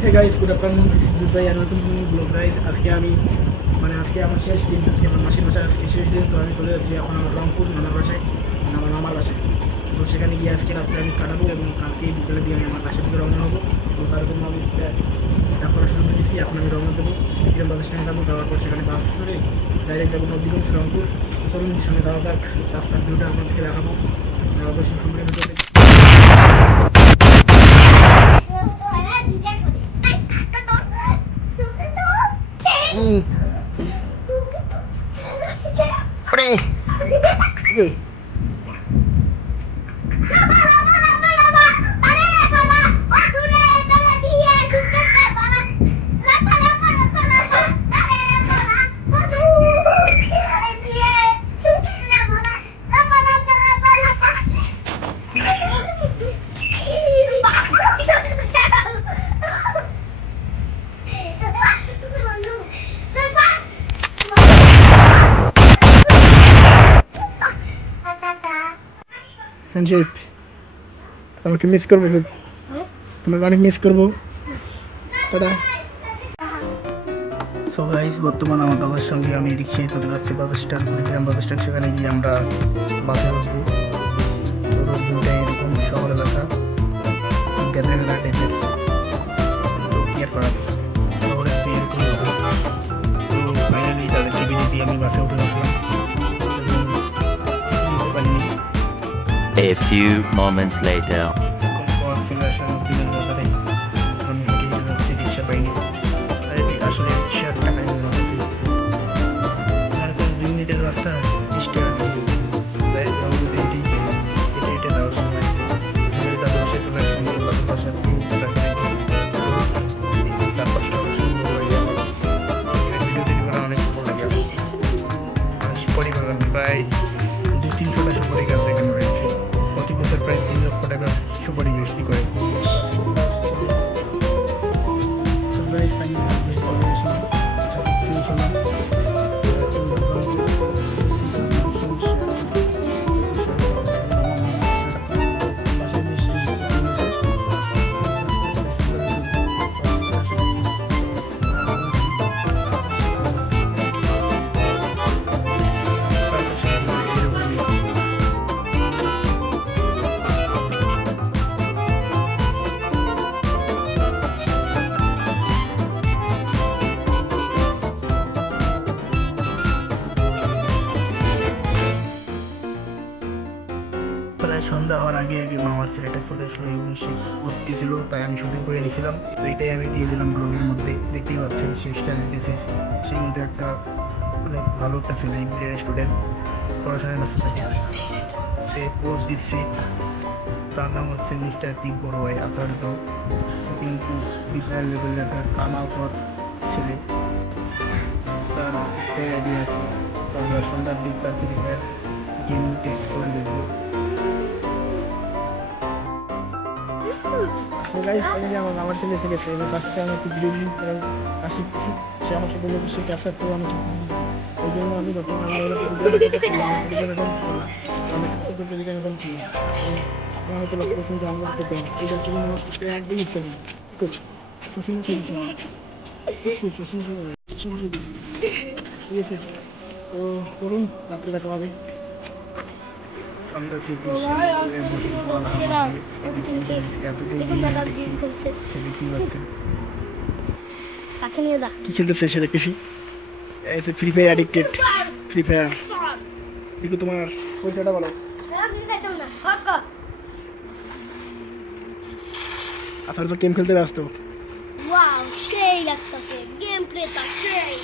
Hey guys, good afternoon. This is Another vlog guys. আজকে আমার শেষ দিন, আজকে আমার মাসির বাসায় আজকে শেষ দিন। তো আমি চলে যাচ্ছি এখন আমার রংপুর নানার বাসায়, আমার মামার বাসায়। তো সেখানে গিয়ে আজকে রাত্রে আমি কাটাবো এবং কালকে বিকেলে দিয়ে আমি আমার বাসার দিকে রওনা হবো। তো তার জন্য আমি পড়াশোনা করে দিচ্ছি। এখন আমি রওনা দেবো বিক্রম বাস স্ট্যান্ডে যাবো, যাওয়ার পর সেখানে বাস ধরে ডাইরেক্ট যাবো নদীগঞ্জ রংপুর। তো চলুন সামনে যাওয়া যাক, রাস্তার ভিউটা আপনাদেরকে দেখাবো। অবশ্যই সম্পূর্ণ ফ্রেন্ডশিপ তোমাকে মিস করবো, তোমাকে অনেক মিস করবো। টাটা। সো গাইস, বর্তমান আমার বাবার সঙ্গে আমি রিক্সায় চলে যাচ্ছি bus stand, Kurigram bus stand. সেখানে গিয়ে আমরা বাসে উঠবো। তো রোড দিনটা এরকম শহর এলাকা গ্যাদার টাইপের, তো কেয়ার করা শহরের তো এরকম। তো ফাইনালি তাদেরকে বিদায় দিয়ে আমি বাসে উঠে আসলাম। A few moments later. প্রায় 200-300টা সুপারি গাছ এখানে রয়েছে। প্রতি বছর প্রায় 3 লক্ষ টাকা সুপারি বিক্রি করে। সন্ধ্যা হওয়ার আগে আগে মামার ছেলেটা চলে আসলো এবং সে বসতি ছিল, তাই আমি শুটিং করে নিয়েছিলাম। তো এটাই আমি দিয়ে দিলাম ব্লগের মধ্যে। দেখতেই পাচ্ছেন শেষটা দিতেছে। সেই মধ্যে একটা অনেক ভালো একটা ছেলে, ইঞ্জিনিয়ারিং স্টুডেন্ট, পড়াশোনায় ব্যস্ত থাকে। সে পোস্ট দিচ্ছে। তার নাম হচ্ছে মিস্টার তিব্বর ভাই আচার্য। সে কিন্তু বিপ্লব লেভেলের একটা কানাকর ছেলে। তার একটা আইডিয়া আছে। আমরা সন্ধ্যার দিক তার গেম টেস্ট করে দেখবো। আমার মামার ছেলে এসে গেছে এবং তার সাথে আমি একটু ভিডিও আসি। সে আমাকে বলে সে ক্যাপচার করবো আমাকে, ওই জন্য আমি আপনারা হয়তো লক্ষ্য করছেন যে আমরা একটা ব্যাংক, এই ব্যাংকটা কিন্তু একদম ইচ্ছা নেই। ঠিক আছে, তো করুন, রাত্রে দেখা হবে। কি খেলতেছে সে দেখতেছি, free fire addicted. Free fire দেখো, তোমার পরিচয়টা বলো। আচ্ছা, তো গেম খেলতে ব্যস্ত। ওয়াও, সেই লাগতেছে গেম প্লেটা সেই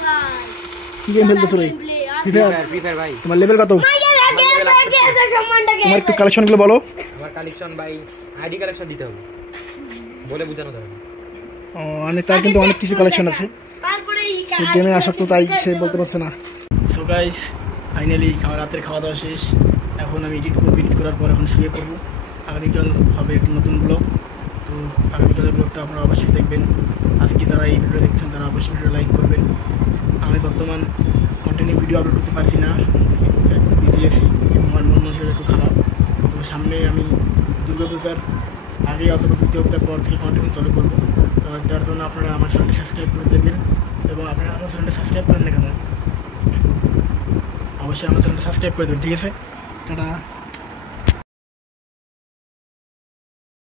ভাই। কি গেম খেলতেছো রে? ফ্রি ফায়ার ভাই। তোমার লেভেল কত? তোমার একটু কালেকশনগুলো বলো। আমার কালেকশন ভাই, আইডি কালেকশন দিতে হবে, বলে বোঝানো যাবে না। মানে তার কিন্তু অনেক কিছু কালেকশন আছে, সে গেমে আসক্ত, তাই সে বলতে পারছে না। সো গাইস, ফাইনালি রাতের খাওয়া দাওয়া শেষ। এখন আমি এডিট করবো, এডিট করার পর এখন শুয়ে পড়বো। আগামীকাল হবে একটা নতুন ব্লগ। তো আগামীকালের ব্লগটা আপনারা অবশ্যই দেখবেন। আজকে যারা এই ভিডিও দেখছেন তারা অবশ্যই ভিডিও লাইক করবেন। আমি বর্তমান কন্টিনিউ ভিডিও আপলোড করতে পারছি না, বিজি আছি, আমার মন মানসিকতা একটু খারাপ। তো সামনে আমি দুর্গাপূজার আগে অথবা দ্বিতীয় হপ্তাহ পর থেকে কন্টিনিউ চালু করবো। তো তার জন্য আপনারা আমার চ্যানেলটি সাবস্ক্রাইব করে দেবেন এবং আপনারা আমার চ্যানেলটা সাবস্ক্রাইব করেন না কেন, অবশ্যই আমার চ্যানেলটা সাবস্ক্রাইব করে দেবেন। ঠিক আছে, টাটা।